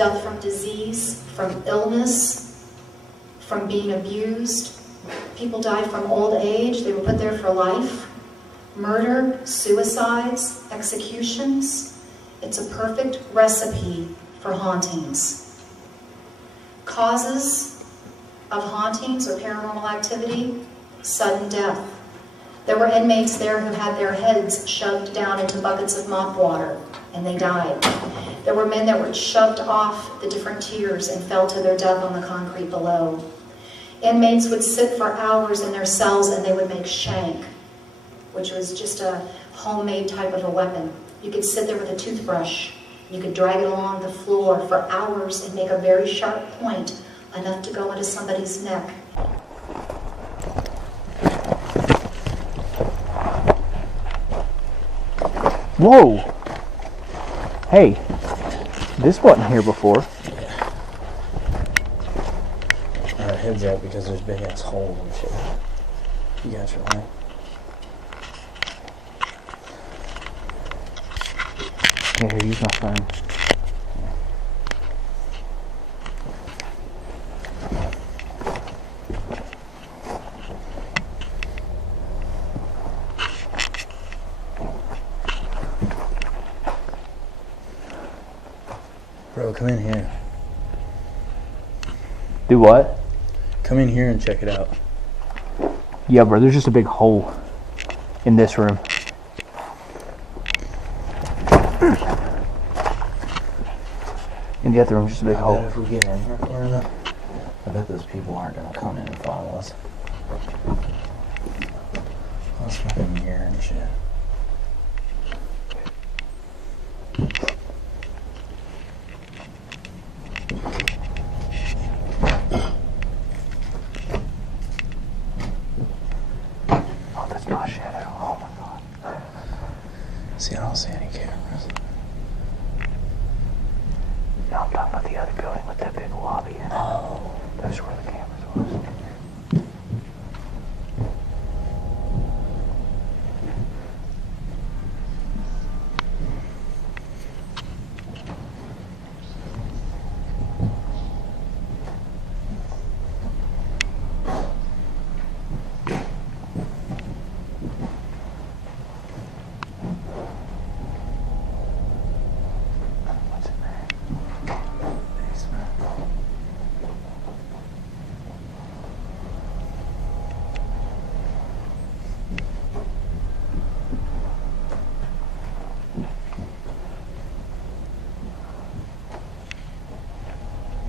Death from disease, from illness, from being abused. People died from old age. They were put there for life. Murder, suicides, executions. It's a perfect recipe for hauntings. Causes of hauntings or paranormal activity: sudden death. There were inmates there who had their heads shoved down into buckets of mop water, and they died. There were men that were shoved off the different tiers and fell to their death on the concrete below. Inmates would sit for hours in their cells and they would make shank, which was just a homemade type of a weapon. You could sit there with a toothbrush. You could drag it along the floor for hours and make a very sharp point, enough to go into somebody's neck. Whoa! Hey, this wasn't here before. Our heads up because there's big ass holes and shit. You got your line. Yeah, here, use my phone. Bro, come in here. Do what? Come in here and check it out. Yeah, bro, there's just a big hole in this room. In the other room, just a big I hole. bet if we get in here far enough, I bet those people aren't gonna come in and follow us. Let's fucking mirror and shit. Oh, that's not shadow. Oh my god. See, I don't see any cameras. No, I'm talking about the other building with that big lobby in it. Oh. Those are where the cameras was.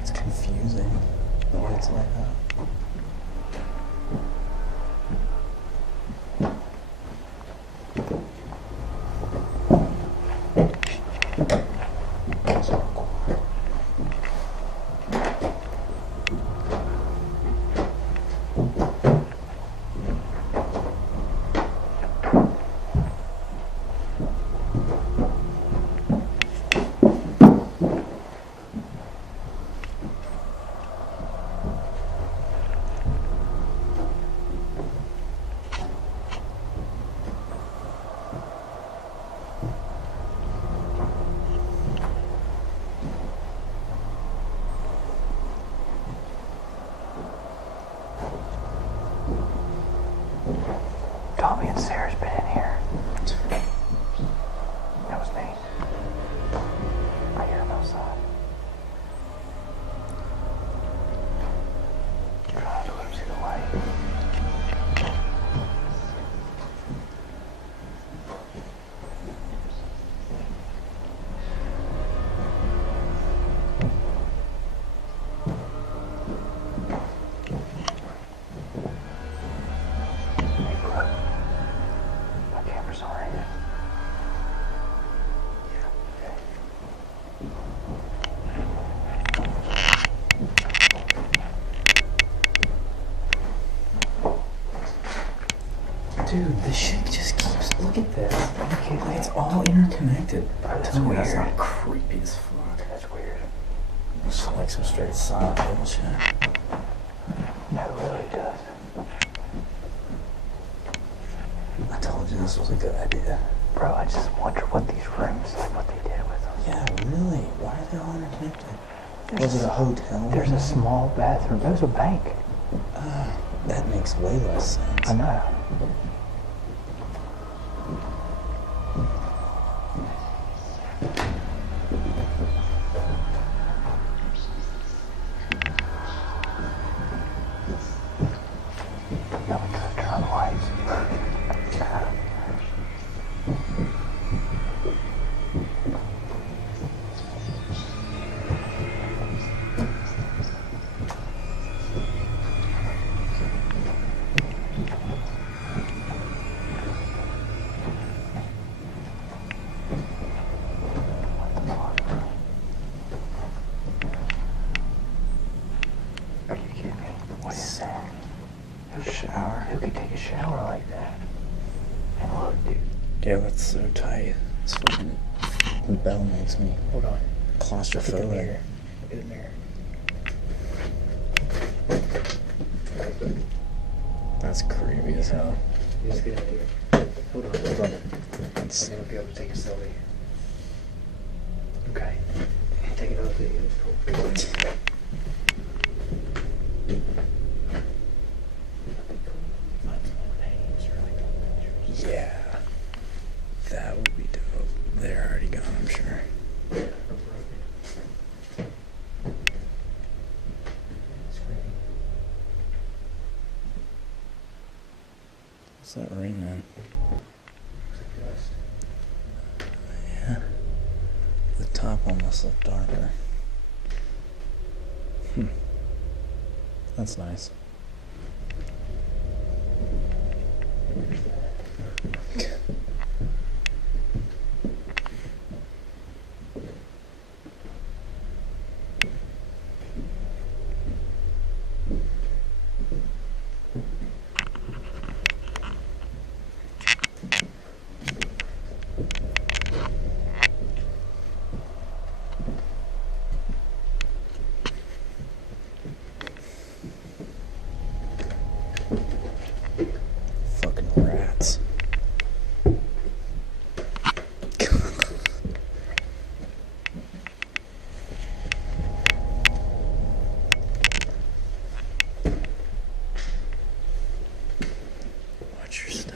It's confusing the way it's laid out. Tommy and Sarah's been in here. That was me. I hear them outside. Trying to let them see the light. Hey, bro. My camera's on right now. Dude, this shit just keeps. Look at this. Like, it's all interconnected. That's Tell me that's weird. not creepy as fuck. That's weird. It's like some straight silent bullshit. No, it really does. I told you this was a good idea. Bro, I just wonder what these rooms, like what they did with them. Yeah, really? Why are they all interconnected? Was it a hotel? There's a small bathroom. That was a bank. That makes way less sense. I know. Now we gotta turn on the lights. Are you kidding me? What is that? Shower. Who could take a shower like that? And look, dude. Yeah, that's so tight. This fucking bell makes me Hold on. Look at the claustrophobic. mirror. Look at the mirror. That's creepy as hell. Just get out of here. Hold on. That's, I'm gonna be able to take a selfie. Okay. Take another video. yeah. That would be dope. They're already gone, I'm sure. What's that ring then? Yeah. The top almost looked darker. That's nice. Fucking rats. Watch your step.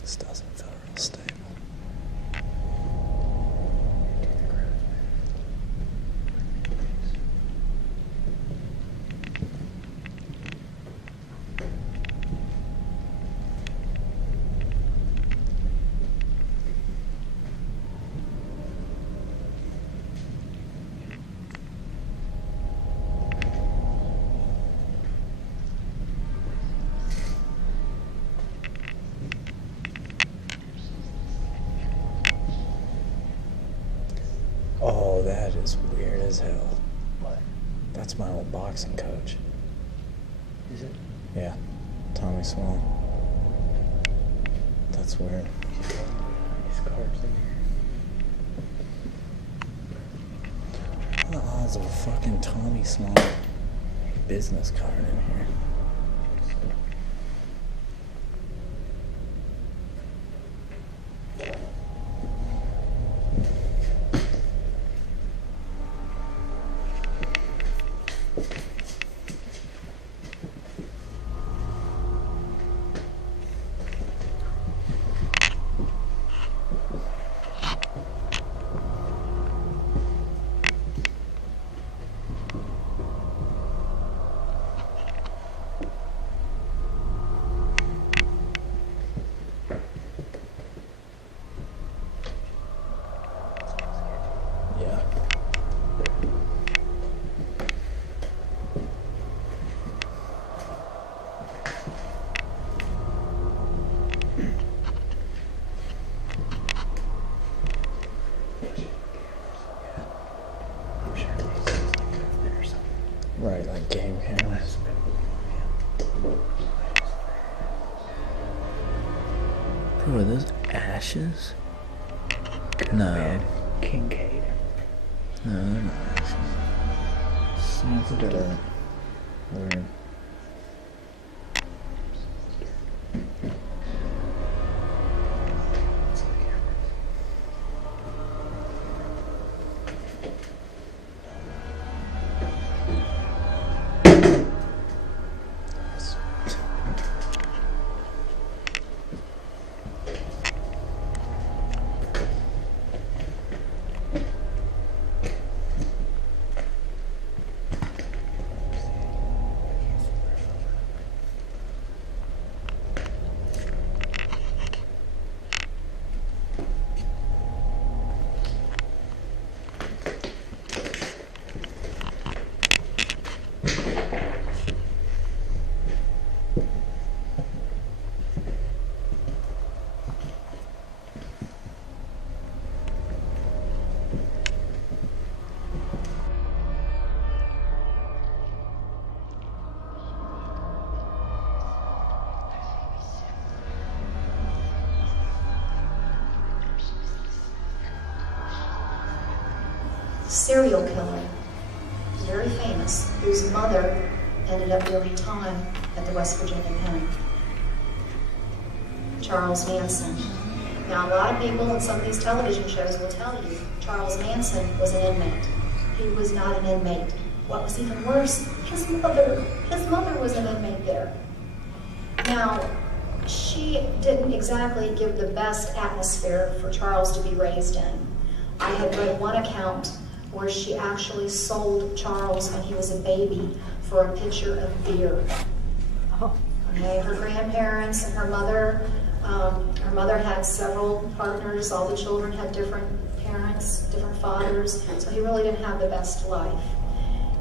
This doesn't feel real stable. Oh, that is weird as hell. What? That's my old boxing coach. Is it? Yeah, Tommy Small. That's weird. These cards in here. What are the odds of a fucking Tommy Small business card in here? Yeah. I'm sure these things like over there or something. Right, like game cameras. Bro, are those ashes? No. Kincaid. No, they're not ashes. Sounds Dirt. Weird. serial killer, very famous, whose mother ended up doing time at the West Virginia pen. Charles Manson. Now, a lot of people in some of these television shows will tell you Charles Manson was an inmate. He was not an inmate. What was even worse, his mother was an inmate there. Now, she didn't exactly give the best atmosphere for Charles to be raised in. I had read one account where she actually sold Charles when he was a baby for a pitcher of beer. Okay, her grandparents and her mother had several partners. All the children had different parents, different fathers, so he really didn't have the best life.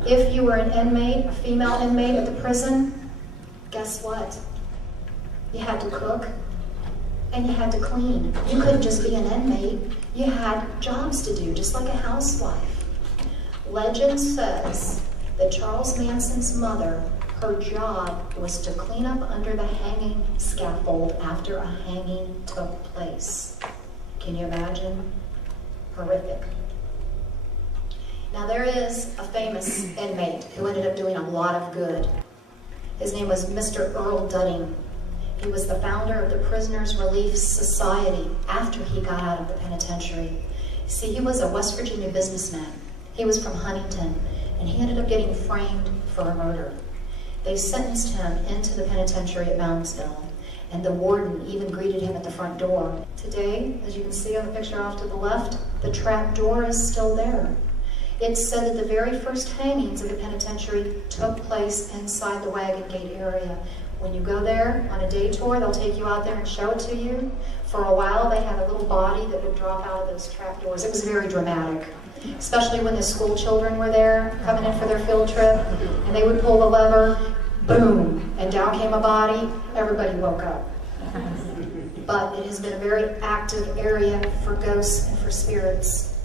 If you were an inmate, a female inmate at the prison, guess what? You had to cook and you had to clean. You couldn't just be an inmate. You had jobs to do, just like a housewife. Legend says that Charles Manson's mother, her job was to clean up under the hanging scaffold after a hanging took place. Can you imagine? Horrific. Now there is a famous inmate who ended up doing a lot of good. His name was Mr. Earl Dunning. He was the founder of the Prisoners Relief Society after he got out of the penitentiary. See, he was a West Virginia businessman. He was from Huntington, and he ended up getting framed for a murder. They sentenced him into the penitentiary at Moundsville, and the warden even greeted him at the front door. Today, as you can see on the picture off to the left, the trap door is still there. It's said that the very first hangings of the penitentiary took place inside the Wagon Gate area. When you go there on a day tour, they'll take you out there and show it to you. For a while, they had a little body that would drop out of those trap doors. It was very dramatic, especially when the school children were there coming in for their field trip, and they would pull the lever, boom, and down came a body. Everybody woke up. But it has been a very active area for ghosts and for spirits.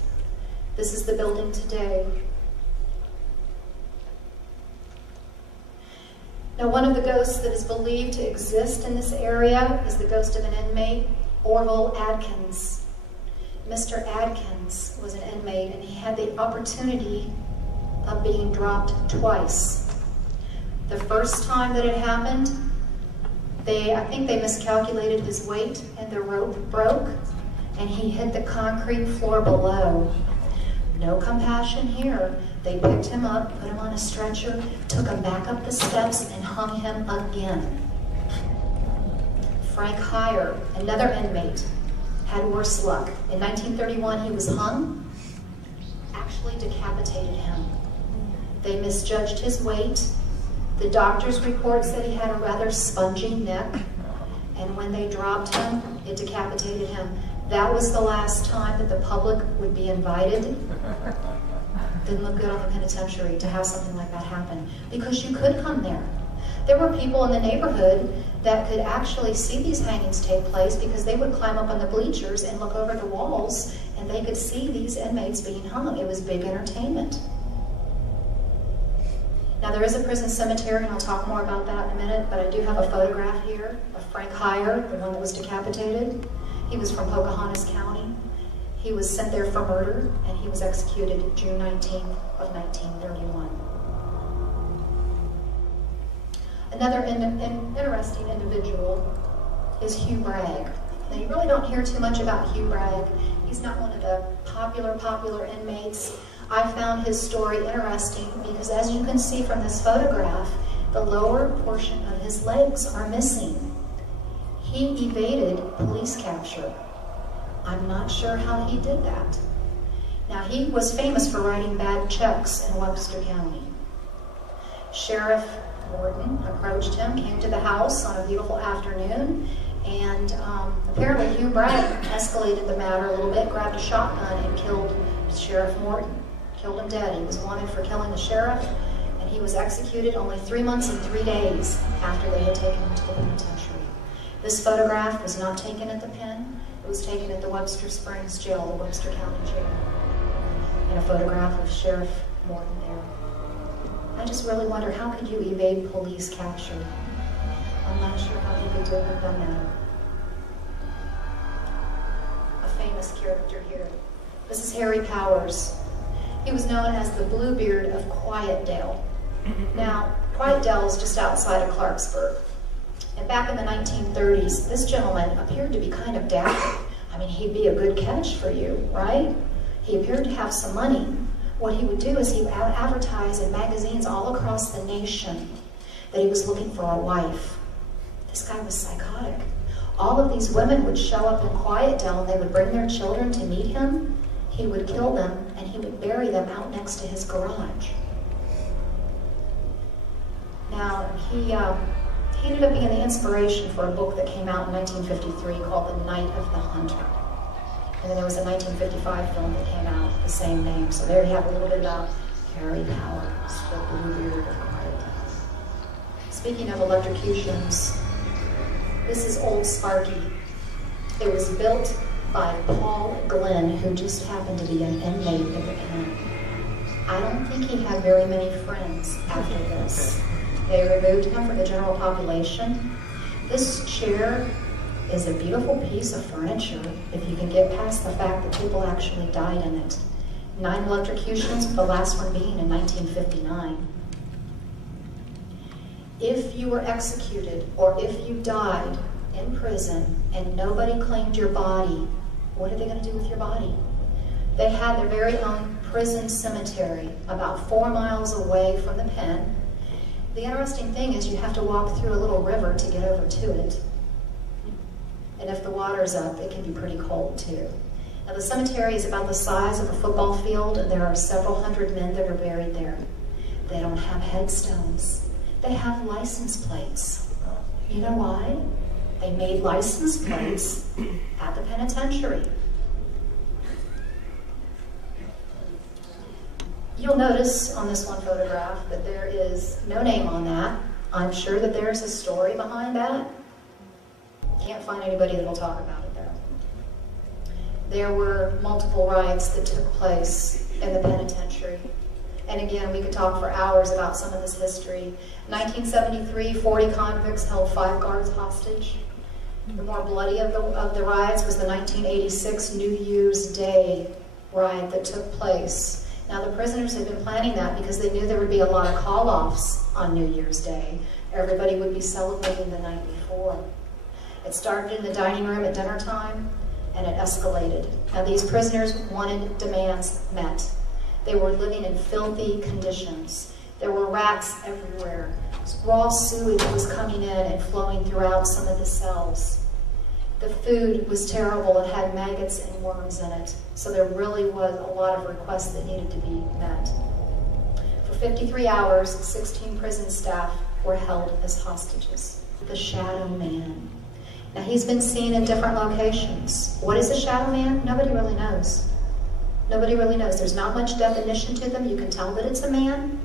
This is the building today. Now, one of the ghosts that is believed to exist in this area is the ghost of an inmate, Orville Adkins. Mr. Adkins was an inmate, and he had the opportunity of being dropped twice. The first time that it happened, I think they miscalculated his weight, and the rope broke, and he hit the concrete floor below. No compassion here. They picked him up, put him on a stretcher, took him back up the steps, and hung him again. Frank Heyer, another inmate, had worse luck. In 1931, he was hung, actually decapitated him. They misjudged his weight. The doctor's report said he had a rather spongy neck, and when they dropped him, it decapitated him. That was the last time that the public would be invited. Didn't look good on the penitentiary to have something like that happen, because you could come there. There were people in the neighborhood that could actually see these hangings take place because they would climb up on the bleachers and look over the walls, and they could see these inmates being hung. It was big entertainment. Now, there is a prison cemetery, and I'll talk more about that in a minute, but I do have a photograph here of Frank Heyer, the one that was decapitated. He was from Pocahontas County. He was sent there for murder, and he was executed June 19th of 1931. Another interesting individual is Hugh Bragg. Now, you really don't hear too much about Hugh Bragg. He's not one of the popular inmates. I found his story interesting because, as you can see from this photograph, the lower portion of his legs are missing. He evaded police capture. I'm not sure how he did that. Now, he was famous for writing bad checks in Webster County. Sheriff Morton approached him, came to the house on a beautiful afternoon, and apparently Hugh Bragg escalated the matter a little bit, grabbed a shotgun, and killed Sheriff Morton. Killed him dead. He was wanted for killing the sheriff, and he was executed only 3 months and 3 days after they had taken him to the penitentiary. This photograph was not taken at the pen. It was taken at the Webster Springs Jail, the Webster County Jail, and a photograph of Sheriff Morton there. I just really wonder, how could you evade police capture? I'm not sure how he could have done that. A famous character here. This is Harry Powers. He was known as the Bluebeard of Quietdale. Now, Quietdale is just outside of Clarksburg. And back in the 1930s, this gentleman appeared to be kind of dapper. I mean, he'd be a good catch for you, right? He appeared to have some money. What he would do is he would advertise in magazines all across the nation that he was looking for a wife. This guy was psychotic. All of these women would show up in Quietdale and they would bring their children to meet him. He would kill them and he would bury them out next to his garage. Now, he ended up being the inspiration for a book that came out in 1953 called The Night of the Hunter. And then there was a 1955 film that came out with the same name. So there you have a little bit about Harry Powers, the Bluebeard of Quietdale. Speaking of electrocutions, this is Old Sparky. It was built by Paul Glenn, who just happened to be an inmate of the pen. I don't think he had very many friends after this. They removed him from the general population. This chair is a beautiful piece of furniture if you can get past the fact that people actually died in it. 9 electrocutions, the last one being in 1959. If you were executed or if you died in prison and nobody claimed your body, what are they going to do with your body? They had their very own prison cemetery about 4 miles away from the pen. The interesting thing is you have to walk through a little river to get over to it. And if the water's up, it can be pretty cold too. Now the cemetery is about the size of a football field and there are several hundred men that are buried there. They don't have headstones. They have license plates. You know why? They made license plates at the penitentiary. You'll notice on this one photograph that there is no name on that. I'm sure that there's a story behind that. Can't find anybody that will talk about it though. There were multiple riots that took place in the penitentiary. And again, we could talk for hours about some of this history. 1973, 40 convicts held 5 guards hostage. The more bloody of the riots was the 1986 New Year's Day riot that took place. Now the prisoners had been planning that because they knew there would be a lot of call-offs on New Year's Day. Everybody would be celebrating the night before. It started in the dining room at dinner time and it escalated. Now these prisoners wanted demands met. They were living in filthy conditions. There were rats everywhere. Raw sewage was coming in and flowing throughout some of the cells. The food was terrible. It had maggots and worms in it. So there really was a lot of requests that needed to be met. For 53 hours, 16 prison staff were held as hostages. The Shadow Man. Now he's been seen in different locations. What is a Shadow Man? Nobody really knows. Nobody really knows. There's not much definition to them. You can tell that it's a man,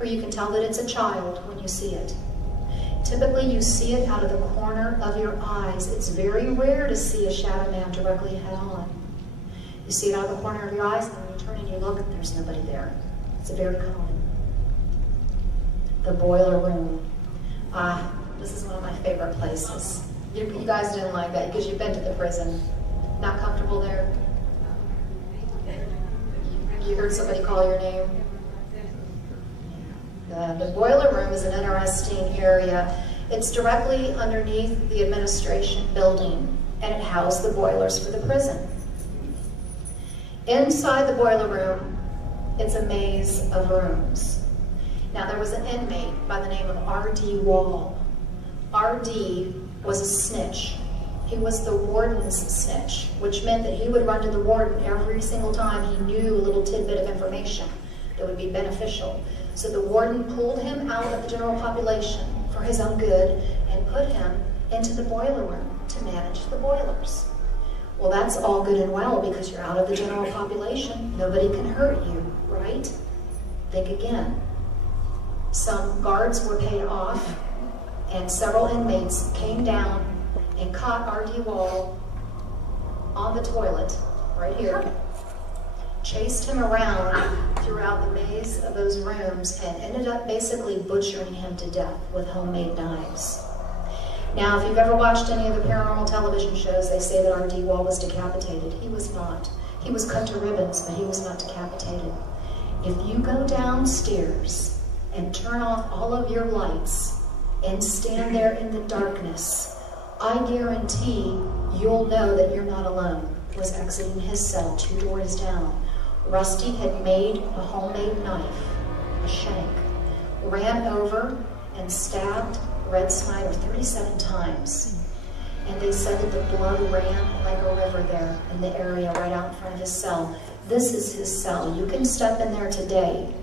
or you can tell that it's a child when you see it. Typically, you see it out of the corner of your eyes. It's very rare to see a shadow man directly head on. You see it out of the corner of your eyes, and then you turn and you look, and there's nobody there. It's very common. The boiler room. This is one of my favorite places. You guys didn't like that because you've been to the prison. Not comfortable there? You heard somebody call your name? The boiler room is an interesting area. It's directly underneath the administration building, and it housed the boilers for the prison. Inside the boiler room, it's a maze of rooms. Now, there was an inmate by the name of R.D. Wall. R.D. was a snitch. He was the warden's snitch, which meant that he would run to the warden every single time he knew a little tidbit of information that would be beneficial. So the warden pulled him out of the general population for his own good and put him into the boiler room to manage the boilers. Well, that's all good and well because you're out of the general population. Nobody can hurt you, right? Think again. Some guards were paid off and several inmates came down and caught R.D. Wall on the toilet right here, chased him around throughout the maze of those rooms and ended up basically butchering him to death with homemade knives. Now, if you've ever watched any of the paranormal television shows, they say that R.D. Wall was decapitated. He was not. He was cut to ribbons, but he was not decapitated. if you go downstairs and turn off all of your lights and stand there in the darkness, I guarantee you'll know that you're not alone. Was exiting his cell 2 doors down. Rusty had made a homemade knife, a shank, ran over and stabbed Red Snyder 37 times. And they said that the blood ran like a river there in the area right out in front of his cell. This is his cell. You can step in there today,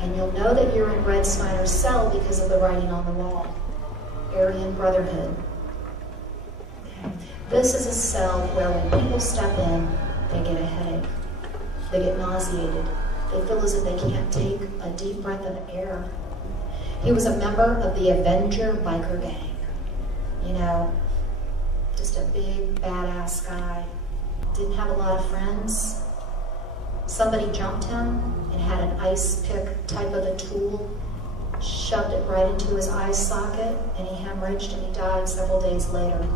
and you'll know that you're in Red Snyder's cell because of the writing on the wall. Aryan Brotherhood. Okay. This is a cell where when people step in, they get a headache. They get nauseated. They feel as if they can't take a deep breath of air. He was a member of the Avenger biker gang. You know, just a big, badass guy. Didn't have a lot of friends. Somebody jumped him and had an ice pick type of a tool, shoved it right into his eye socket, and he hemorrhaged and he died several days later.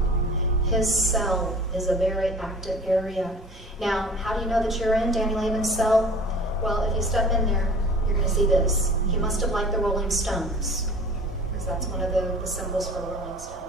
His cell is a very active area. Now, how do you know that you're in Danny Lehman's cell? Well, if you step in there, you're going to see this. He must have liked the Rolling Stones, because that's one of the symbols for the Rolling Stones.